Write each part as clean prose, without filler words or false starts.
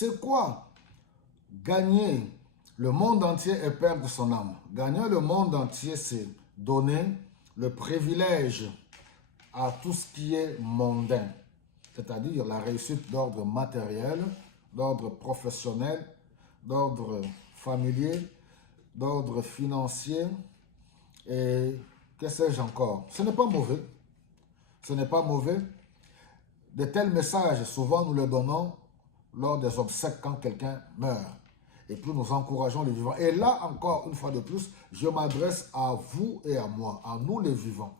C'est quoi gagner le monde entier et perdre son âme? Gagner le monde entier, c'est donner le privilège à tout ce qui est mondain, c'est-à-dire la réussite d'ordre matériel, d'ordre professionnel, d'ordre familier, d'ordre financier et que sais-je encore. Ce n'est pas mauvais. Ce n'est pas mauvais. De tels messages, souvent nous les donnons lors des obsèques quand quelqu'un meurt. Et puis nous encourageons les vivants. Et là encore, une fois de plus, je m'adresse à vous et à moi, à nous les vivants,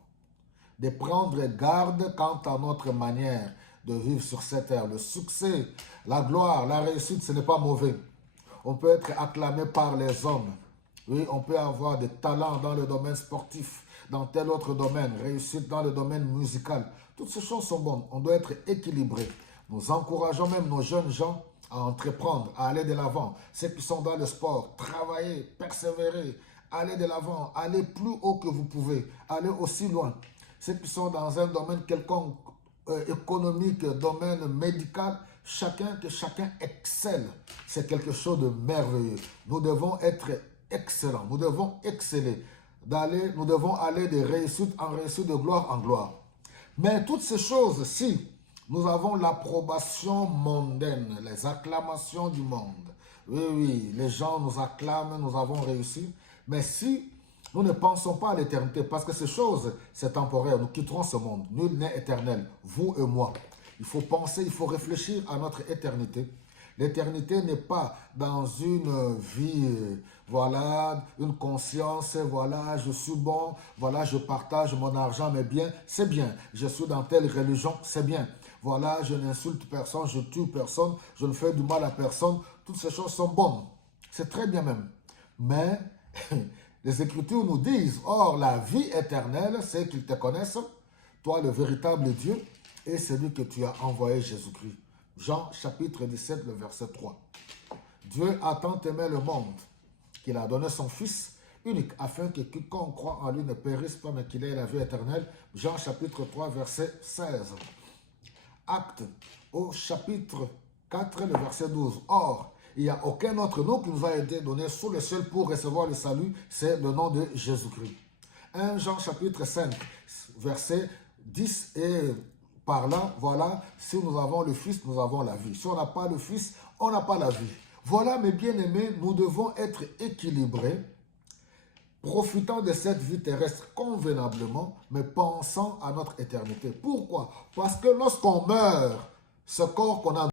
de prendre garde quant à notre manière de vivre sur cette terre. Le succès, la gloire, la réussite, ce n'est pas mauvais. On peut être acclamé par les hommes. Oui, on peut avoir des talents dans le domaine sportif, dans tel autre domaine, réussite dans le domaine musical. Toutes ces choses sont bonnes. On doit être équilibré. Nous encourageons même nos jeunes gens à entreprendre, à aller de l'avant. Ceux qui sont dans le sport, travailler, persévérer, aller de l'avant, aller plus haut que vous pouvez, aller aussi loin. Ceux qui sont dans un domaine quelconque, économique, domaine médical, que chacun excelle. C'est quelque chose de merveilleux. Nous devons être excellents, nous devons exceller. Nous devons aller de réussite en réussite, de gloire en gloire. Mais toutes ces choses, si nous avons l'approbation mondaine, les acclamations du monde, oui, les gens nous acclament, nous avons réussi, mais si nous ne pensons pas à l'éternité, parce que ces choses, c'est temporaire, nous quitterons ce monde, nul n'est éternel, vous et moi. Il faut penser, il faut réfléchir à notre éternité. L'éternité n'est pas dans une vie, voilà, une conscience, voilà, je suis bon, voilà, je partage mon argent, mes biens, c'est bien. Je suis dans telle religion, c'est bien. Voilà, je n'insulte personne, je tue personne, je ne fais du mal à personne. Toutes ces choses sont bonnes. C'est très bien même. Mais les Écritures nous disent, or, la vie éternelle, c'est qu'ils te connaissent, toi le véritable Dieu, et celui que tu as envoyé, Jésus-Christ. Jean chapitre 17, le verset 3. Dieu a tant aimé le monde qu'il a donné son Fils unique afin que quiconque croit en lui ne périsse pas mais qu'il ait la vie éternelle. Jean chapitre 3, verset 16. Actes au chapitre 4, le verset 12. Or, il n'y a aucun autre nom qui nous a été donné sous le ciel pour recevoir le salut, c'est le nom de Jésus-Christ. 1 Jean chapitre 5, verset 10 et par là, voilà, si nous avons le Fils, nous avons la vie. Si on n'a pas le Fils, on n'a pas la vie. Voilà, mes bien-aimés, nous devons être équilibrés, profitant de cette vie terrestre convenablement, mais pensant à notre éternité. Pourquoi? Parce que lorsqu'on meurt, ce corps qu'on a